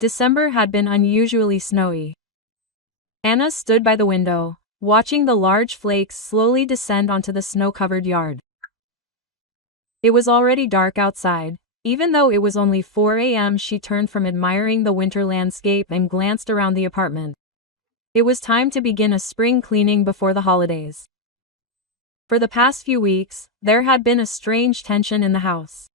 December had been unusually snowy. Anna stood by the window, watching the large flakes slowly descend onto the snow-covered yard. It was already dark outside. Even though it was only 4 a.m., she turned from admiring the winter landscape and glanced around the apartment. It was time to begin a spring cleaning before the holidays. For the past few weeks, there had been a strange tension in the house.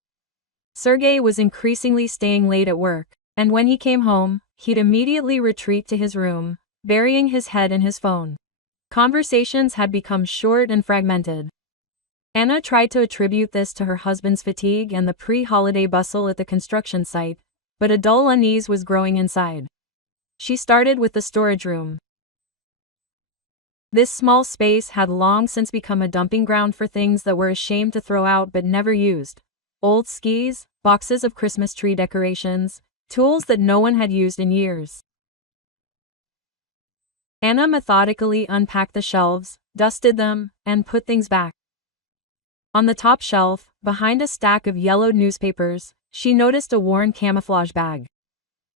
Sergei was increasingly staying late at work, and when he came home, he'd immediately retreat to his room, burying his head in his phone. Conversations had become short and fragmented. Anna tried to attribute this to her husband's fatigue and the pre-holiday bustle at the construction site, but a dull unease was growing inside. She started with the storage room. This small space had long since become a dumping ground for things that were ashamed to throw out but never used. Old skis, boxes of Christmas tree decorations, tools that no one had used in years. Anna methodically unpacked the shelves, dusted them, and put things back. On the top shelf, behind a stack of yellowed newspapers, she noticed a worn camouflage bag.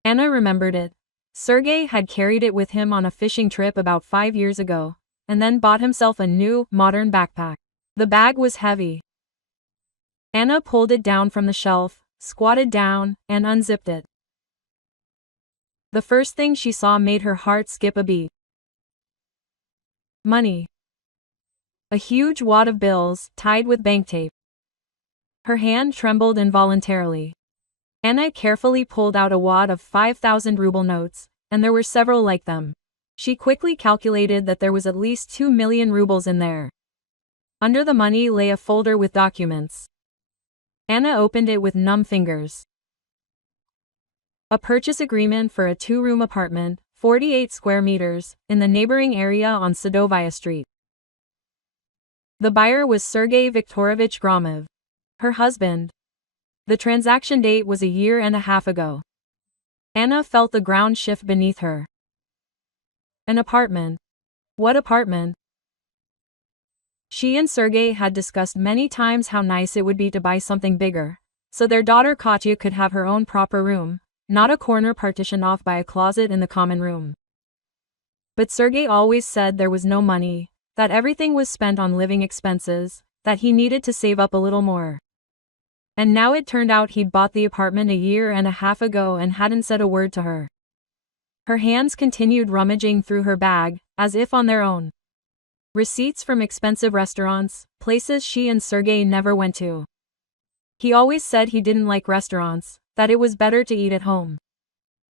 Anna remembered it. Sergei had carried it with him on a fishing trip about 5 years ago, and then bought himself a new, modern backpack. The bag was heavy. Anna pulled it down from the shelf, squatted down, and unzipped it. The first thing she saw made her heart skip a beat. Money. A huge wad of bills, tied with bank tape. Her hand trembled involuntarily. Anna carefully pulled out a wad of 5,000 ruble notes, and there were several like them. She quickly calculated that there was at least 2 million rubles in there. Under the money lay a folder with documents. Anna opened it with numb fingers. A purchase agreement for a 2-room apartment, 48 square meters, in the neighboring area on Sadovaya Street. The buyer was Sergei Viktorovich Gromov, her husband. The transaction date was 1.5 years ago. Anna felt the ground shift beneath her. An apartment. What apartment? She and Sergei had discussed many times how nice it would be to buy something bigger, so their daughter Katya could have her own proper room, not a corner partitioned off by a closet in the common room. But Sergei always said there was no money, that everything was spent on living expenses, that he needed to save up a little more. And now it turned out he'd bought the apartment 1.5 years ago and hadn't said a word to her. Her hands continued rummaging through her bag, as if on their own. Receipts from expensive restaurants, places she and Sergei never went to. He always said he didn't like restaurants, that it was better to eat at home.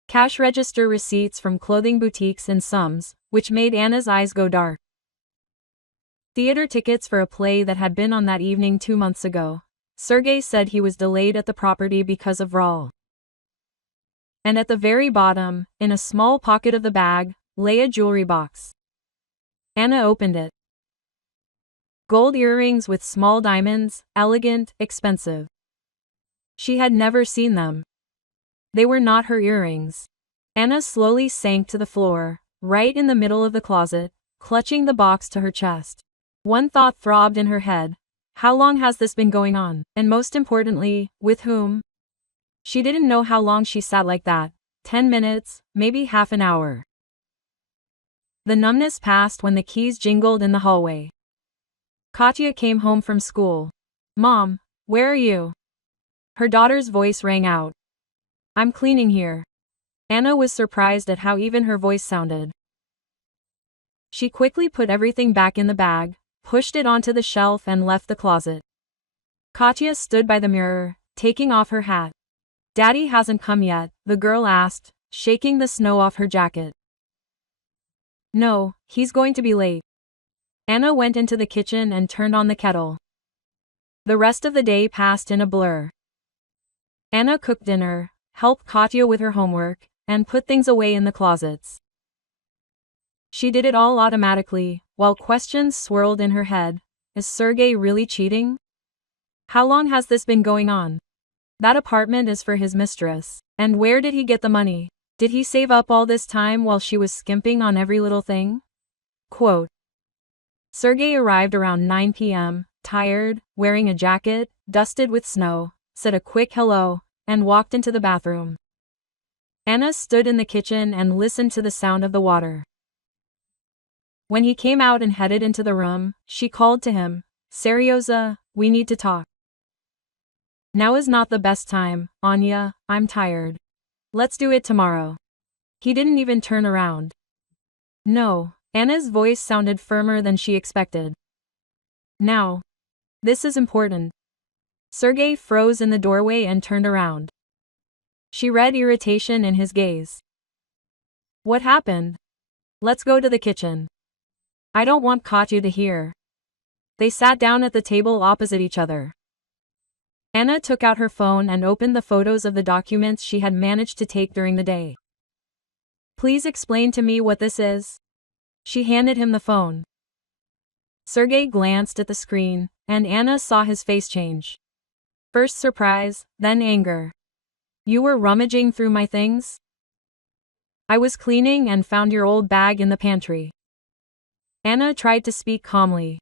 Cash register receipts from clothing boutiques in sums, which made Anna's eyes go dark. Theater tickets for a play that had been on that evening 2 months ago. Sergei said he was delayed at the property because of Raul. And at the very bottom, in a small pocket of the bag, lay a jewelry box. Anna opened it. Gold earrings with small diamonds, elegant, expensive. She had never seen them. They were not her earrings. Anna slowly sank to the floor, right in the middle of the closet, clutching the box to her chest. One thought throbbed in her head. How long has this been going on? And most importantly, with whom? She didn't know how long she sat like that. 10 minutes, maybe half an hour. The numbness passed when the keys jingled in the hallway. Katya came home from school. Mom, where are you? Her daughter's voice rang out. I'm cleaning here. Anna was surprised at how even her voice sounded. She quickly put everything back in the bag, pushed it onto the shelf and left the closet. Katya stood by the mirror, taking off her hat. Daddy hasn't come yet, the girl asked, shaking the snow off her jacket. No, he's going to be late. Anna went into the kitchen and turned on the kettle. The rest of the day passed in a blur. Anna cooked dinner, helped Katya with her homework, and put things away in the closets. She did it all automatically, while questions swirled in her head. Is Sergei really cheating? How long has this been going on? That apartment is for his mistress. And where did he get the money? Did he save up all this time while she was skimping on every little thing? Quote. Sergei arrived around 9 p.m., tired, wearing a jacket, dusted with snow, said a quick hello, and walked into the bathroom. Anna stood in the kitchen and listened to the sound of the water. When he came out and headed into the room, she called to him, "Serioza, we need to talk." "Now is not the best time, Anya, I'm tired. Let's do it tomorrow." He didn't even turn around. "No." Anna's voice sounded firmer than she expected. "Now. This is important." Sergei froze in the doorway and turned around. She read irritation in his gaze. "What happened? Let's go to the kitchen." "I don't want Katya to hear." They sat down at the table opposite each other. Anna took out her phone and opened the photos of the documents she had managed to take during the day. "Please explain to me what this is." She handed him the phone. Sergei glanced at the screen, and Anna saw his face change. First surprise, then anger. "You were rummaging through my things?" "I was cleaning and found your old bag in the pantry." Anna tried to speak calmly.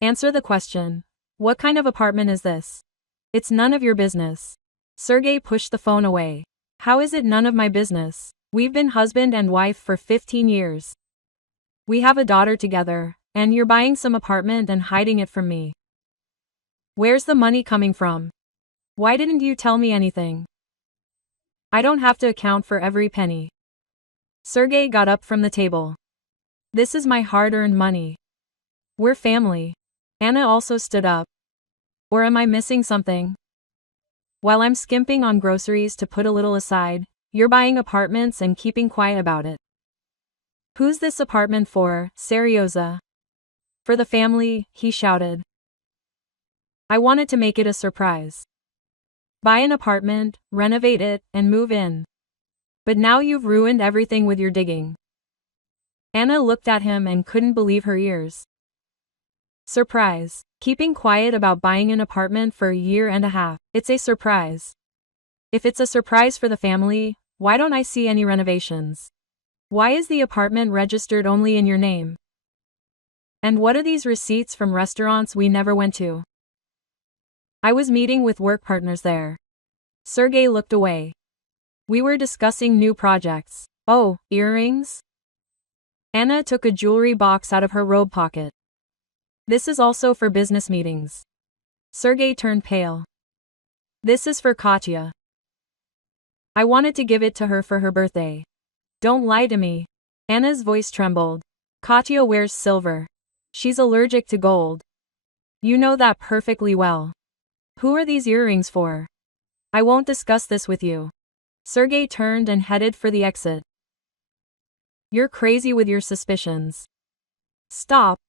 "Answer the question. What kind of apartment is this?" "It's none of your business." Sergei pushed the phone away. "How is it none of my business? We've been husband and wife for 15 years. We have a daughter together, and you're buying some apartment and hiding it from me. Where's the money coming from? Why didn't you tell me anything?" "I don't have to account for every penny." Sergei got up from the table. "This is my hard-earned money. We're family." Anna also stood up. "Or am I missing something? While I'm skimping on groceries to put a little aside, you're buying apartments and keeping quiet about it." "Who's this apartment for, Serioza?" "For the family," he shouted. "I wanted to make it a surprise. Buy an apartment, renovate it, and move in. But now you've ruined everything with your digging." Anna looked at him and couldn't believe her ears. "Surprise. Keeping quiet about buying an apartment for a year and a half. It's a surprise. If it's a surprise for the family, why don't I see any renovations? Why is the apartment registered only in your name? And what are these receipts from restaurants we never went to?" "I was meeting with work partners there." Sergei looked away. "We were discussing new projects." "Oh, earrings?" Anna took a jewelry box out of her robe pocket. "This is also for business meetings." Sergei turned pale. "This is for Katya. I wanted to give it to her for her birthday." "Don't lie to me." Anna's voice trembled. "Katya wears silver. She's allergic to gold. You know that perfectly well. Who are these earrings for?" "I won't discuss this with you." Sergei turned and headed for the exit. "You're crazy with your suspicions." "Stop."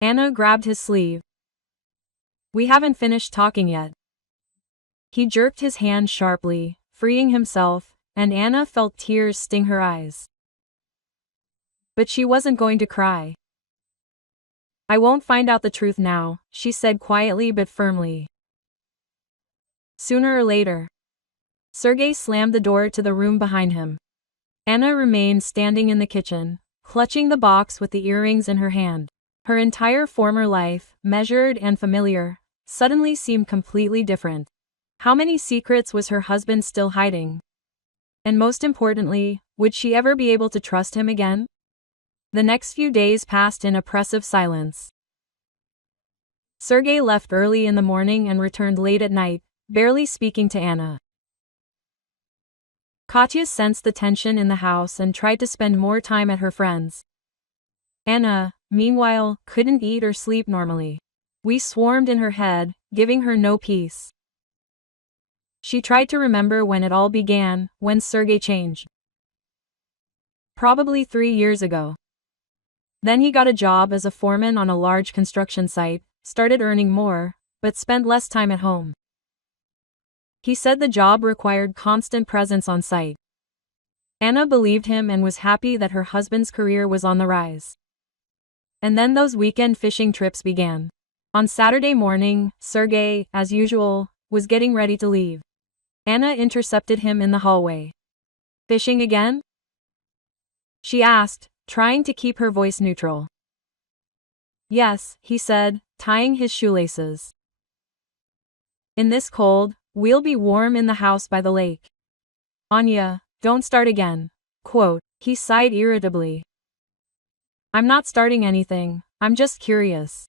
Anna grabbed his sleeve. "We haven't finished talking yet." He jerked his hand sharply, freeing himself, and Anna felt tears sting her eyes. But she wasn't going to cry. "I won't find out the truth now," she said quietly but firmly. Sooner or later. Sergei slammed the door to the room behind him. Anna remained standing in the kitchen, clutching the box with the earrings in her hand. Her entire former life, measured and familiar, suddenly seemed completely different. How many secrets was her husband still hiding? And most importantly, would she ever be able to trust him again? The next few days passed in oppressive silence. Sergei left early in the morning and returned late at night, barely speaking to Anna. Katya sensed the tension in the house and tried to spend more time at her friends'. Anna, meanwhile, couldn't eat or sleep normally. We swarmed in her head, giving her no peace. She tried to remember when it all began, when Sergei changed. Probably 3 years ago. Then he got a job as a foreman on a large construction site, started earning more, but spent less time at home. He said the job required constant presence on site. Anna believed him and was happy that her husband's career was on the rise. And then those weekend fishing trips began. On Saturday morning, Sergei, as usual, was getting ready to leave. Anna intercepted him in the hallway. "Fishing again?" she asked, trying to keep her voice neutral. "Yes," he said, tying his shoelaces. "In this cold, we'll be warm in the house by the lake." Anya, don't start again. Quote, he sighed irritably. I'm not starting anything, I'm just curious.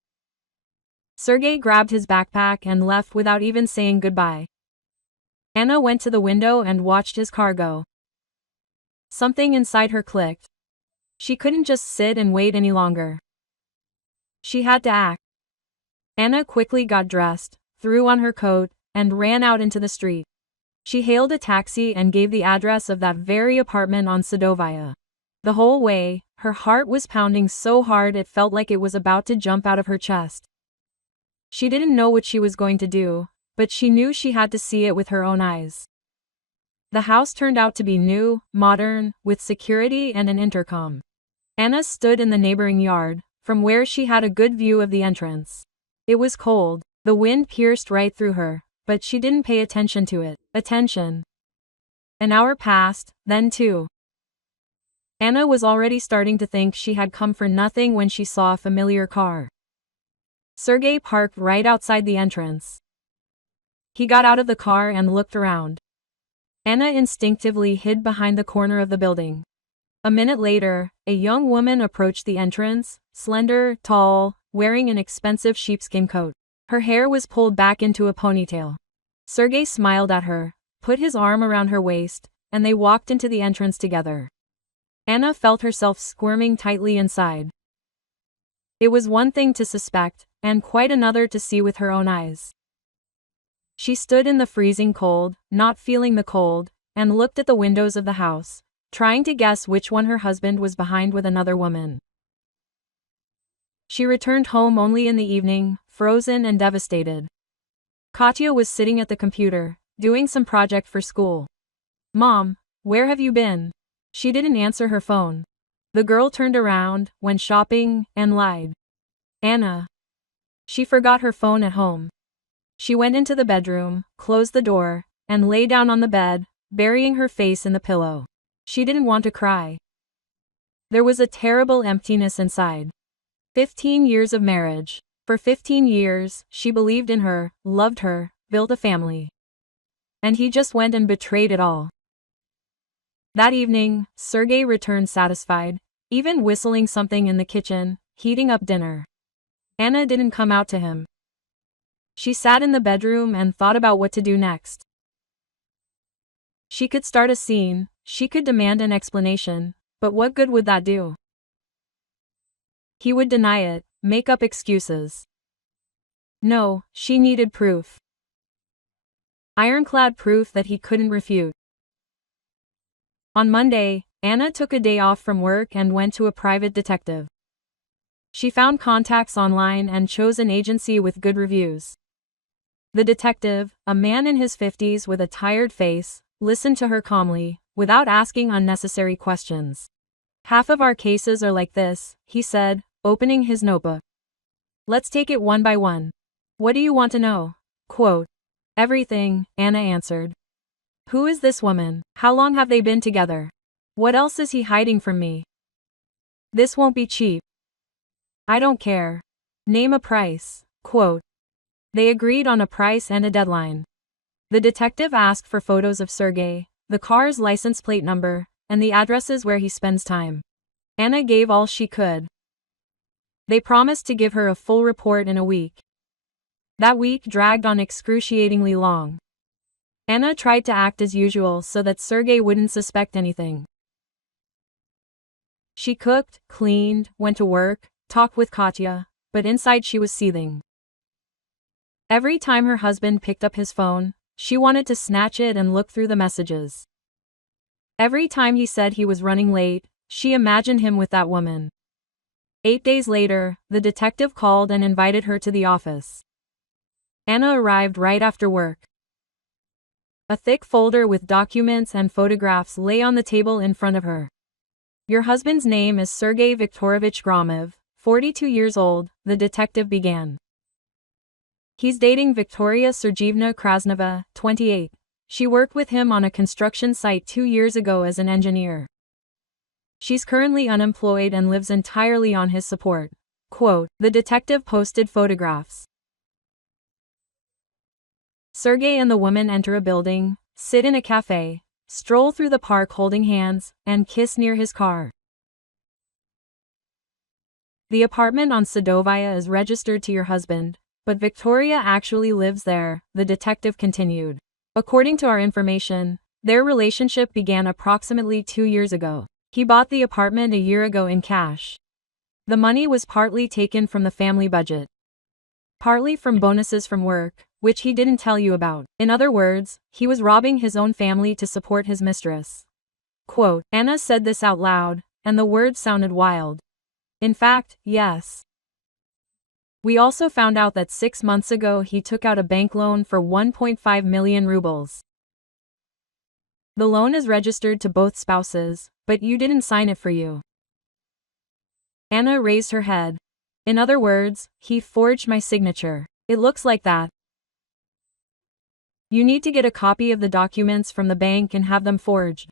Sergei grabbed his backpack and left without even saying goodbye. Anna went to the window and watched his car go. Something inside her clicked. She couldn't just sit and wait any longer. She had to act. Anna quickly got dressed, threw on her coat, and ran out into the street. She hailed a taxi and gave the address of that very apartment on Sadovaya. The whole way, her heart was pounding so hard it felt like it was about to jump out of her chest. She didn't know what she was going to do, but she knew she had to see it with her own eyes. The house turned out to be new, modern, with security and an intercom. Anna stood in the neighboring yard, from where she had a good view of the entrance. It was cold, the wind pierced right through her, but she didn't pay attention to it. Attention. An hour passed, then two. Anna was already starting to think she had come for nothing when she saw a familiar car. Sergei parked right outside the entrance. He got out of the car and looked around. Anna instinctively hid behind the corner of the building. A minute later, a young woman approached the entrance, slender, tall, wearing an expensive sheepskin coat. Her hair was pulled back into a ponytail. Sergei smiled at her, put his arm around her waist, and they walked into the entrance together. Anna felt herself squirming tightly inside. It was one thing to suspect, and quite another to see with her own eyes. She stood in the freezing cold, not feeling the cold, and looked at the windows of the house, trying to guess which one her husband was behind with another woman. She returned home only in the evening, frozen and devastated. Katya was sitting at the computer, doing some project for school. Mom, where have you been? She didn't answer her phone. The girl turned around, went shopping, and lied. Anna. She forgot her phone at home. She went into the bedroom, closed the door, and lay down on the bed, burying her face in the pillow. She didn't want to cry. There was a terrible emptiness inside. 15 years of marriage. For 15 years, she believed in her, loved her, built a family. And he just went and betrayed it all. That evening, Sergei returned satisfied, even whistling something in the kitchen, heating up dinner. Anna didn't come out to him. She sat in the bedroom and thought about what to do next. She could start a scene, she could demand an explanation, but what good would that do? He would deny it, make up excuses. No, she needed proof. Ironclad proof that he couldn't refute. On Monday, Anna took a day off from work and went to a private detective. She found contacts online and chose an agency with good reviews. The detective, a man in his 50s with a tired face, listened to her calmly, without asking unnecessary questions. Half of our cases are like this, he said, opening his notebook. Let's take it one by one. What do you want to know? Quote, everything, Anna answered. Who is this woman? How long have they been together? What else is he hiding from me? This won't be cheap. I don't care. Name a price. Quote. They agreed on a price and a deadline. The detective asked for photos of Sergei, the car's license plate number, and the addresses where he spends time. Anna gave all she could. They promised to give her a full report in a week. That week dragged on excruciatingly long. Anna tried to act as usual so that Sergei wouldn't suspect anything. She cooked, cleaned, went to work, talked with Katya, but inside she was seething. Every time her husband picked up his phone, she wanted to snatch it and look through the messages. Every time he said he was running late, she imagined him with that woman. 8 days later, the detective called and invited her to the office. Anna arrived right after work. A thick folder with documents and photographs lay on the table in front of her. Your husband's name is Sergei Viktorovich Gromov, 42 years old, the detective began. He's dating Victoria Sergeyevna Krasnova, 28. She worked with him on a construction site 2 years ago as an engineer. She's currently unemployed and lives entirely on his support. Quote, the detective posted photographs. Sergei and the woman enter a building, sit in a cafe, stroll through the park holding hands, and kiss near his car. The apartment on Sadovaya is registered to your husband, but Victoria actually lives there, the detective continued. According to our information, their relationship began approximately 2 years ago. He bought the apartment a year ago in cash. The money was partly taken from the family budget, partly from bonuses from work, which he didn't tell you about. In other words, he was robbing his own family to support his mistress. Quote, Anna said this out loud, and the words sounded wild. In fact, yes. We also found out that 6 months ago he took out a bank loan for 1.5 million rubles. The loan is registered to both spouses, but you didn't sign it for you. Anna raised her head. In other words, he forged my signature. It looks like that. You need to get a copy of the documents from the bank and have them forged.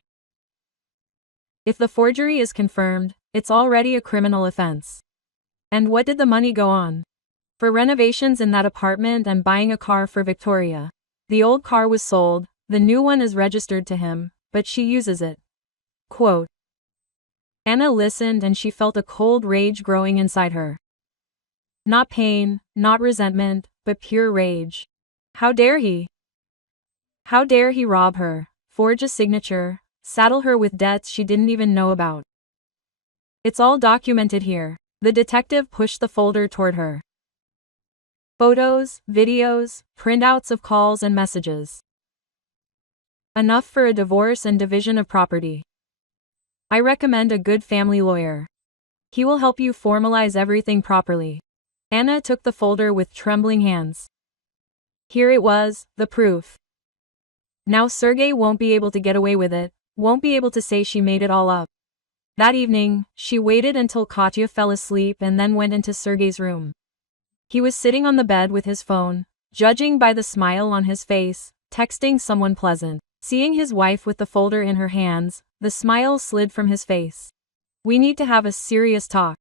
If the forgery is confirmed, it's already a criminal offense. And what did the money go on? For renovations in that apartment and buying a car for Victoria. The old car was sold, the new one is registered to him, but she uses it. Quote. Anna listened and she felt a cold rage growing inside her. Not pain, not resentment, but pure rage. How dare he? How dare he rob her, forge a signature, saddle her with debts she didn't even know about? It's all documented here. The detective pushed the folder toward her. Photos, videos, printouts of calls and messages. Enough for a divorce and division of property. I recommend a good family lawyer. He will help you formalize everything properly. Anna took the folder with trembling hands. Here it was, the proof. Now Sergei won't be able to get away with it, won't be able to say she made it all up. That evening, she waited until Katya fell asleep and then went into Sergei's room. He was sitting on the bed with his phone, judging by the smile on his face, texting someone pleasant. Seeing his wife with the folder in her hands, the smile slid from his face. We need to have a serious talk.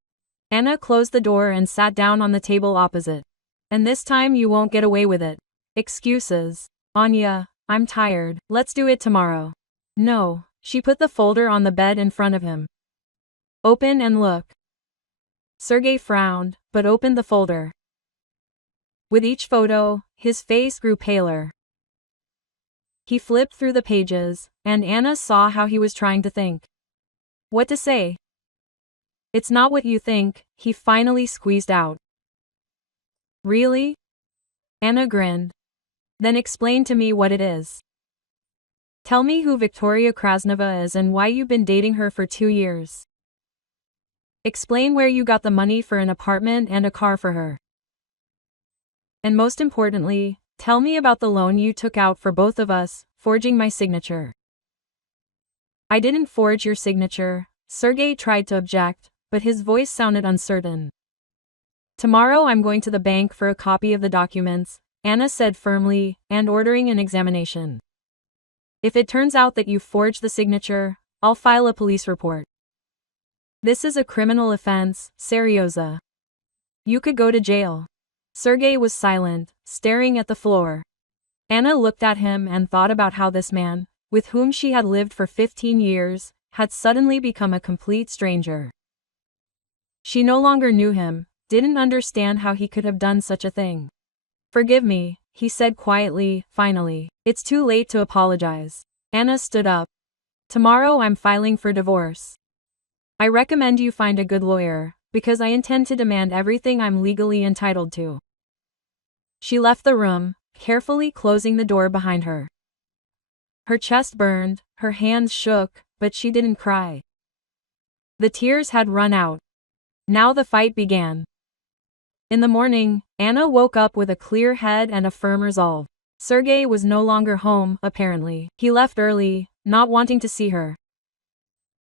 Anna closed the door and sat down on the table opposite. And this time you won't get away with it. Excuses. Anya, I'm tired, let's do it tomorrow. No, she put the folder on the bed in front of him. Open and look. Sergei frowned, but opened the folder. With each photo, his face grew paler. He flipped through the pages, and Anna saw how he was trying to think. What to say? It's not what you think, he finally squeezed out. Really? Anna grinned. Then explain to me what it is. Tell me who Victoria Krasnova is and why you've been dating her for 2 years. Explain where you got the money for an apartment and a car for her. And most importantly, tell me about the loan you took out for both of us, forging my signature. I didn't forge your signature, Sergei tried to object, but his voice sounded uncertain. Tomorrow I'm going to the bank for a copy of the documents, Anna said firmly, and ordering an examination. If it turns out that you forged the signature, I'll file a police report. This is a criminal offense, Seryoza. You could go to jail. Sergei was silent, staring at the floor. Anna looked at him and thought about how this man, with whom she had lived for 15 years, had suddenly become a complete stranger. She no longer knew him, didn't understand how he could have done such a thing. Forgive me, he said quietly, finally. It's too late to apologize. Anna stood up. Tomorrow I'm filing for divorce. I recommend you find a good lawyer, because I intend to demand everything I'm legally entitled to. She left the room, carefully closing the door behind her. Her chest burned, her hands shook, but she didn't cry. The tears had run out. Now the fight began. In the morning, Anna woke up with a clear head and a firm resolve. Sergei was no longer home, apparently. He left early, not wanting to see her.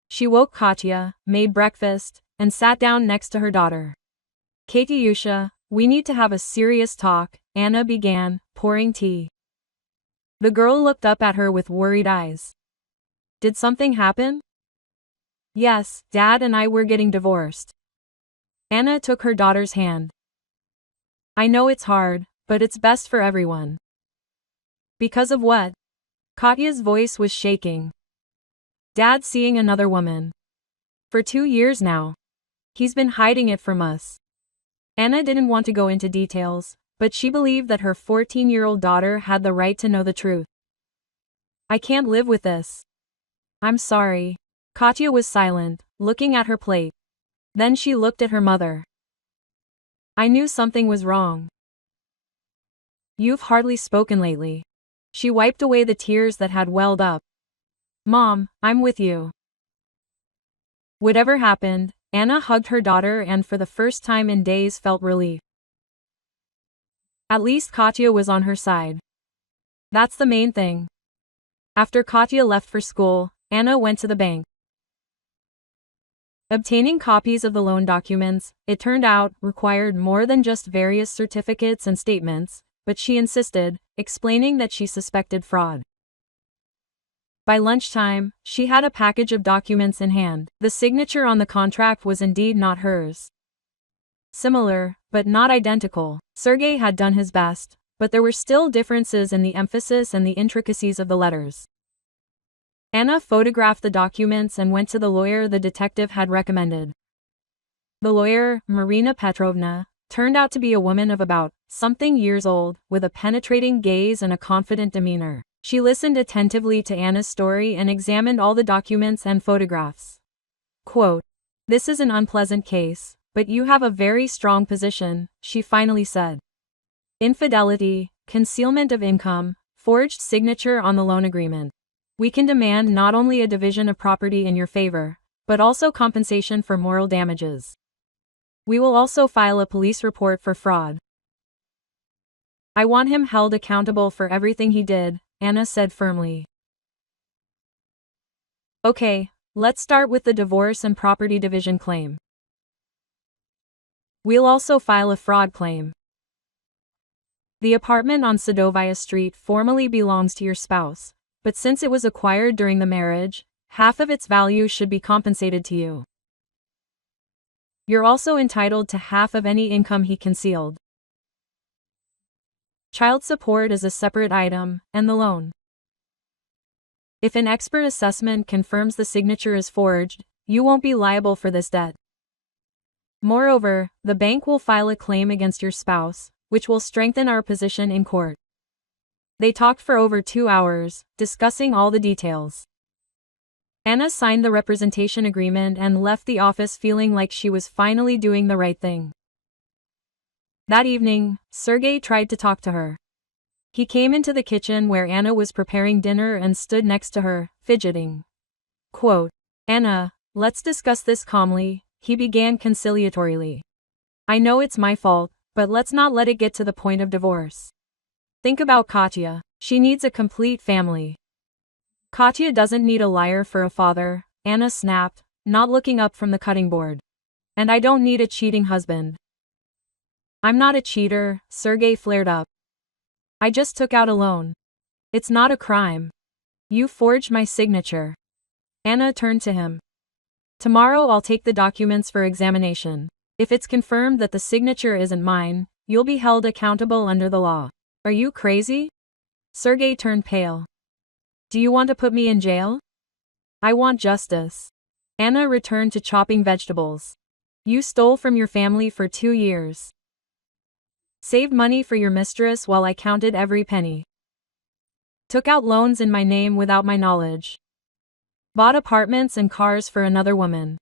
She woke Katya, made breakfast, and sat down next to her daughter. Katyusha, we need to have a serious talk, Anna began, pouring tea. The girl looked up at her with worried eyes. Did something happen? Yes, Dad and I were getting divorced. Anna took her daughter's hand. I know it's hard, but it's best for everyone. Because of what? Katya's voice was shaking. Dad's seeing another woman. For 2 years now. He's been hiding it from us. Anna didn't want to go into details, but she believed that her 14-year-old daughter had the right to know the truth. I can't live with this. I'm sorry. Katya was silent, looking at her plate. Then she looked at her mother. I knew something was wrong. You've hardly spoken lately. She wiped away the tears that had welled up. Mom, I'm with you. Whatever happened, Anna hugged her daughter and for the first time in days felt relief. At least Katya was on her side. That's the main thing. After Katya left for school, Anna went to the bank. Obtaining copies of the loan documents, it turned out, required more than just various certificates and statements, but she insisted, explaining that she suspected fraud. By lunchtime, she had a package of documents in hand. The signature on the contract was indeed not hers. Similar, but not identical. Sergei had done his best, but there were still differences in the emphasis and the intricacies of the letters. Anna photographed the documents and went to the lawyer the detective had recommended. The lawyer, Marina Petrovna, turned out to be a woman of about something years old, with a penetrating gaze and a confident demeanor. She listened attentively to Anna's story and examined all the documents and photographs. Quote, "This is an unpleasant case, but you have a very strong position," she finally said. Infidelity, concealment of income, forged signature on the loan agreement. We can demand not only a division of property in your favor, but also compensation for moral damages. We will also file a police report for fraud. I want him held accountable for everything he did, Anna said firmly. Okay, let's start with the divorce and property division claim. We'll also file a fraud claim. The apartment on Sadovaya Street formally belongs to your spouse, but since it was acquired during the marriage, half of its value should be compensated to you. You're also entitled to half of any income he concealed. Child support is a separate item, and the loan. If an expert assessment confirms the signature is forged, you won't be liable for this debt. Moreover, the bank will file a claim against your spouse, which will strengthen our position in court. They talked for over 2 hours, discussing all the details. Anna signed the representation agreement and left the office feeling like she was finally doing the right thing. That evening, Sergei tried to talk to her. He came into the kitchen where Anna was preparing dinner and stood next to her, fidgeting. Quote, Anna, let's discuss this calmly, he began conciliatorily. I know it's my fault, but let's not let it get to the point of divorce. Think about Katya. She needs a complete family. Katya doesn't need a liar for a father, Anna snapped, not looking up from the cutting board. And I don't need a cheating husband. I'm not a cheater, Sergei flared up. I just took out a loan. It's not a crime. You forged my signature. Anna turned to him. Tomorrow I'll take the documents for examination. If it's confirmed that the signature isn't mine, you'll be held accountable under the law. Are you crazy? Sergei turned pale. Do you want to put me in jail? I want justice. Anna returned to chopping vegetables. You stole from your family for 2 years. Saved money for your mistress while I counted every penny. Took out loans in my name without my knowledge. Bought apartments and cars for another woman.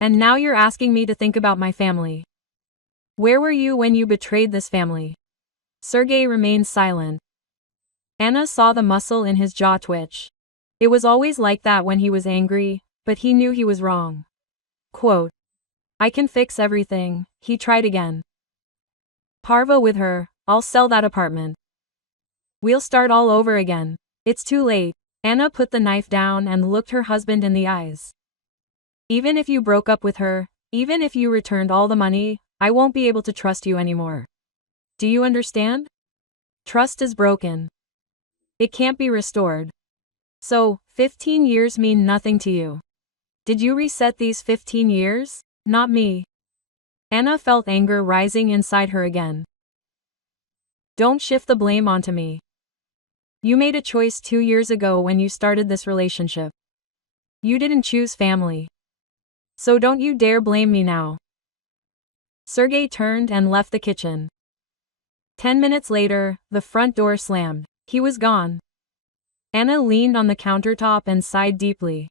And now you're asking me to think about my family. Where were you when you betrayed this family? Sergei remained silent. Anna saw the muscle in his jaw twitch. It was always like that when he was angry, but he knew he was wrong. Quote, I can fix everything, he tried again. Parvo with her, I'll sell that apartment. We'll start all over again. It's too late. Anna put the knife down and looked her husband in the eyes. Even if you broke up with her, even if you returned all the money, I won't be able to trust you anymore. Do you understand? Trust is broken. It can't be restored. So, 15 years mean nothing to you. Did you reset these 15 years? Not me. Anna felt anger rising inside her again. Don't shift the blame onto me. You made a choice 2 years ago when you started this relationship. You didn't choose family. So don't you dare blame me now. Sergei turned and left the kitchen. 10 minutes later, the front door slammed. He was gone. Anna leaned on the countertop and sighed deeply.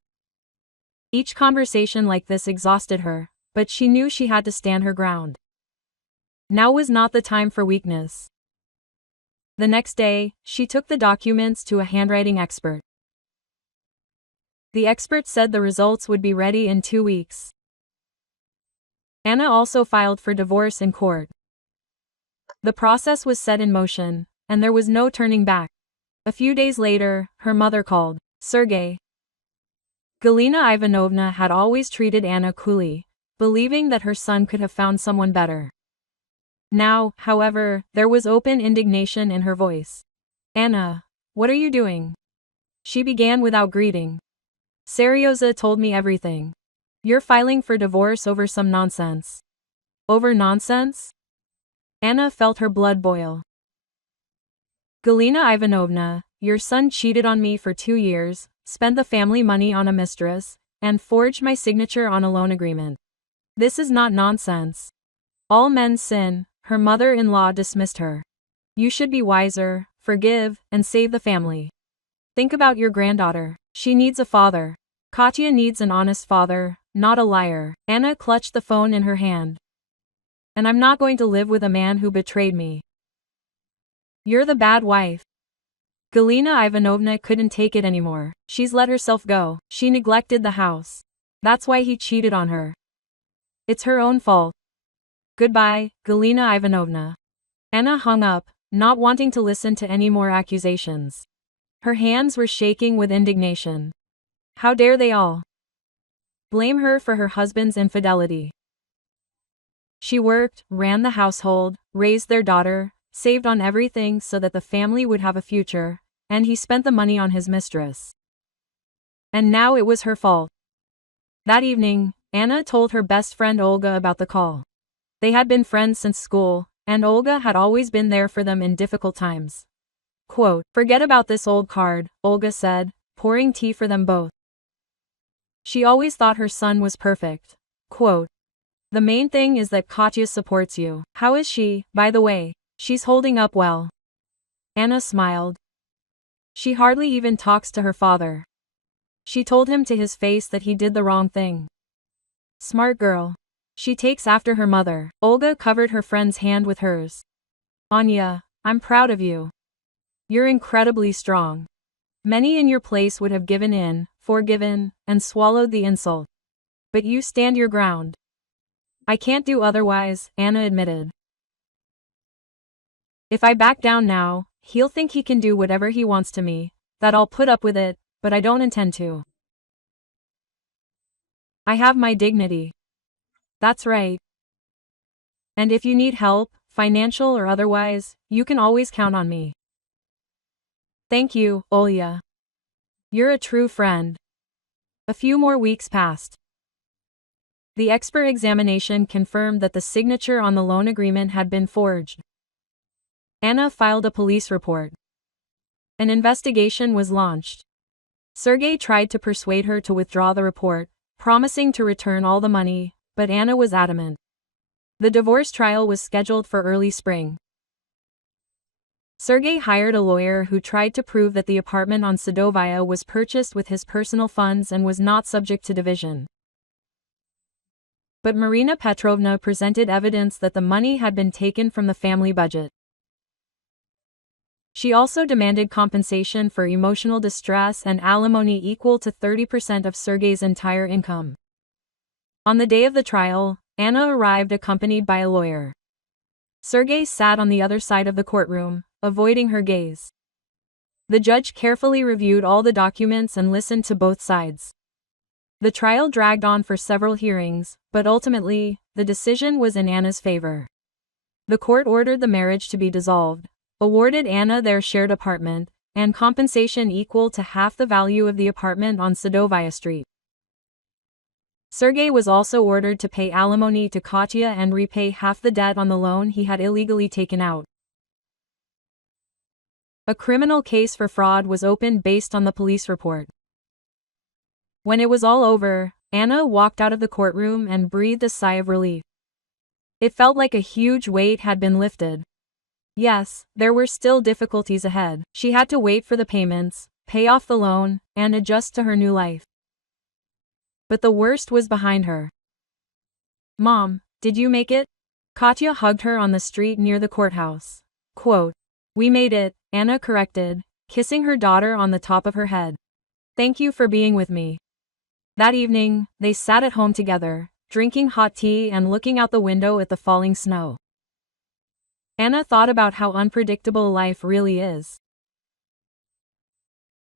Each conversation like this exhausted her, but she knew she had to stand her ground. Now was not the time for weakness. The next day, she took the documents to a handwriting expert. The expert said the results would be ready in 2 weeks. Anna also filed for divorce in court. The process was set in motion, and there was no turning back. A few days later, her mother called. Sergei. Galina Ivanovna had always treated Anna coolly, believing that her son could have found someone better. Now, however, there was open indignation in her voice. Anna, what are you doing? She began without greeting. Seryoza told me everything. You're filing for divorce over some nonsense. Over nonsense? Anna felt her blood boil. Galina Ivanovna, your son cheated on me for 2 years, spent the family money on a mistress, and forged my signature on a loan agreement. This is not nonsense. All men sin, her mother-in-law dismissed her. You should be wiser, forgive, and save the family. Think about your granddaughter. She needs a father. Katya needs an honest father, not a liar. Anna clutched the phone in her hand. And I'm not going to live with a man who betrayed me. You're the bad wife. Galina Ivanovna couldn't take it anymore. She's let herself go. She neglected the house. That's why he cheated on her. It's her own fault. Goodbye, Galina Ivanovna. Anna hung up, not wanting to listen to any more accusations. Her hands were shaking with indignation. How dare they all blame her for her husband's infidelity? She worked, ran the household, raised their daughter, saved on everything so that the family would have a future, and he spent the money on his mistress. And now it was her fault. That evening, Anna told her best friend Olga about the call. They had been friends since school, and Olga had always been there for them in difficult times. Quote, forget about this old card, Olga said, pouring tea for them both. She always thought her son was perfect. Quote, the main thing is that Katya supports you. How is she, by the way? She's holding up well. Anna smiled. She hardly even talks to her father. She told him to his face that he did the wrong thing. Smart girl. She takes after her mother. Olga covered her friend's hand with hers. Anya, I'm proud of you. You're incredibly strong. Many in your place would have given in, forgiven, and swallowed the insult. But you stand your ground. I can't do otherwise, Anna admitted. If I back down now, he'll think he can do whatever he wants to me, that I'll put up with it, but I don't intend to. I have my dignity. That's right. And if you need help, financial or otherwise, you can always count on me. Thank you, Olya. You're a true friend. A few more weeks passed. The expert examination confirmed that the signature on the loan agreement had been forged. Anna filed a police report. An investigation was launched. Sergei tried to persuade her to withdraw the report, promising to return all the money, but Anna was adamant. The divorce trial was scheduled for early spring. Sergei hired a lawyer who tried to prove that the apartment on Sadovaya was purchased with his personal funds and was not subject to division. But Marina Petrovna presented evidence that the money had been taken from the family budget. She also demanded compensation for emotional distress and alimony equal to 30% of Sergei's entire income. On the day of the trial, Anna arrived accompanied by a lawyer. Sergei sat on the other side of the courtroom, avoiding her gaze. The judge carefully reviewed all the documents and listened to both sides. The trial dragged on for several hearings, but ultimately, the decision was in Anna's favor. The court ordered the marriage to be dissolved, awarded Anna their shared apartment, and compensation equal to half the value of the apartment on Sadovaya Street. Sergei was also ordered to pay alimony to Katya and repay half the debt on the loan he had illegally taken out. A criminal case for fraud was opened based on the police report. When it was all over, Anna walked out of the courtroom and breathed a sigh of relief. It felt like a huge weight had been lifted. Yes, there were still difficulties ahead. She had to wait for the payments, pay off the loan, and adjust to her new life. But the worst was behind her. "Mom, did you make it?" Katya hugged her on the street near the courthouse. Quote, "We made it," Anna corrected, kissing her daughter on the top of her head. "Thank you for being with me." That evening, they sat at home together, drinking hot tea and looking out the window at the falling snow. Anna thought about how unpredictable life really is.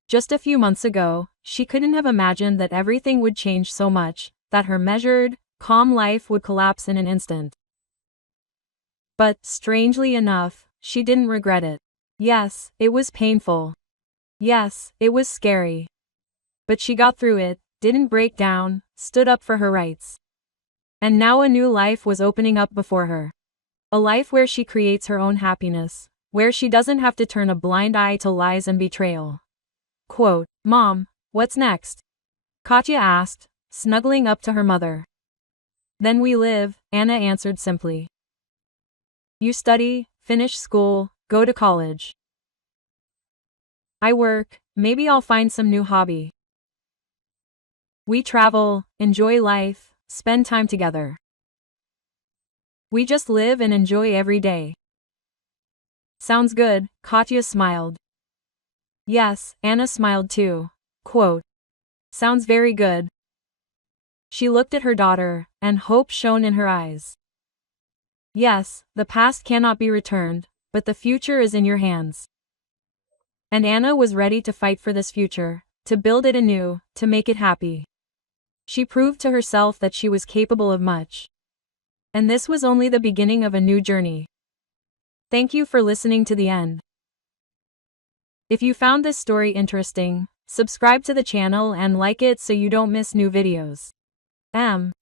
Just a few months ago, she couldn't have imagined that everything would change so much, that her measured, calm life would collapse in an instant. But, strangely enough, she didn't regret it. Yes, it was painful. Yes, it was scary. But she got through it, didn't break down, stood up for her rights. And now a new life was opening up before her. A life where she creates her own happiness, where she doesn't have to turn a blind eye to lies and betrayal. Quote, "Mom, what's next?" Katya asked, snuggling up to her mother. "Then we live," Anna answered simply. "You study, finish school, go to college. I work, maybe I'll find some new hobby. We travel, enjoy life, spend time together. We just live and enjoy every day." "Sounds good," Katya smiled. Yes, Anna smiled too. Quote, "Sounds very good." She looked at her daughter, and hope shone in her eyes. Yes, the past cannot be returned, but the future is in your hands. And Anna was ready to fight for this future, to build it anew, to make it happy. She proved to herself that she was capable of much. And this was only the beginning of a new journey. Thank you for listening to the end. If you found this story interesting, subscribe to the channel and like it so you don't miss new videos.